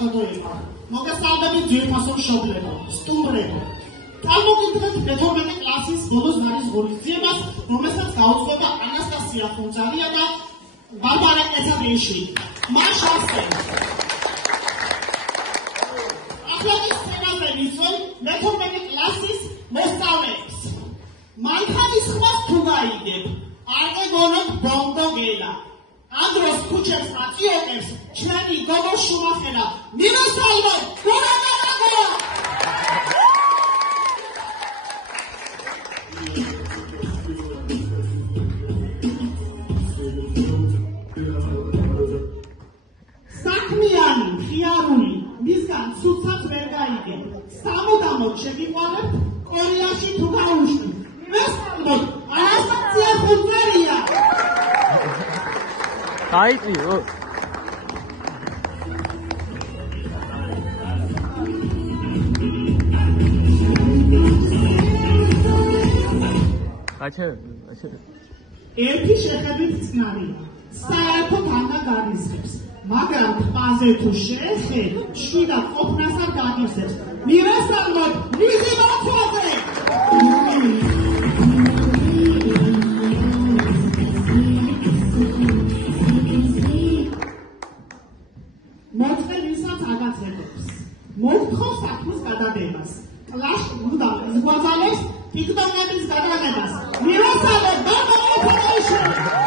საზოგადოება, მოგესალმებით ძვირფასო მშობლებო, სტუმრებო. Წარმოგიდგენთ მე-12 კლასის ბოლოს არის ღონისძიებას, რომელსაც გაუძღვება ანასტასია ხუნძარია და ბარბარა კეცადეიშვილი. მას შევსწავლეთ. ახლა ის თემაზე ვიწვევ მე-12 კლასის მოსწავლეებს. მანქანის ხმას თუ გაიგებ, არ ეგონოთ ბონდო გელა. Andros kuchers națiokers, členi Gogol Šumachera, Mirosalvo, Goragarago! Sakmiani, Khiaruli, მისგან ცუცაც ვერ გაიგებ. სამუდამოდ შეგიყვარებთ, კორეაში თუ გაუშვით. მესწავლოთ, ანასტასია ხუნძარია. Айтიო. აჩე. ერთი შეხედვით წნარია. საერთოდ ანა განიზღებს, მაგრამ თვალზე თუ შეეხებ, შვიდად ყოფნას არ განიცდებს. მირესალმოთ, მიზი მოწვაზე! მოწყენისაც აგაცრებებს. მოგთხოვ საქმის გადადებას. კლასში უნდა იზღვაძალოს ტიკტოკების გადაღებას. მიროსალო, ბარბარა კეცადეიშვილი!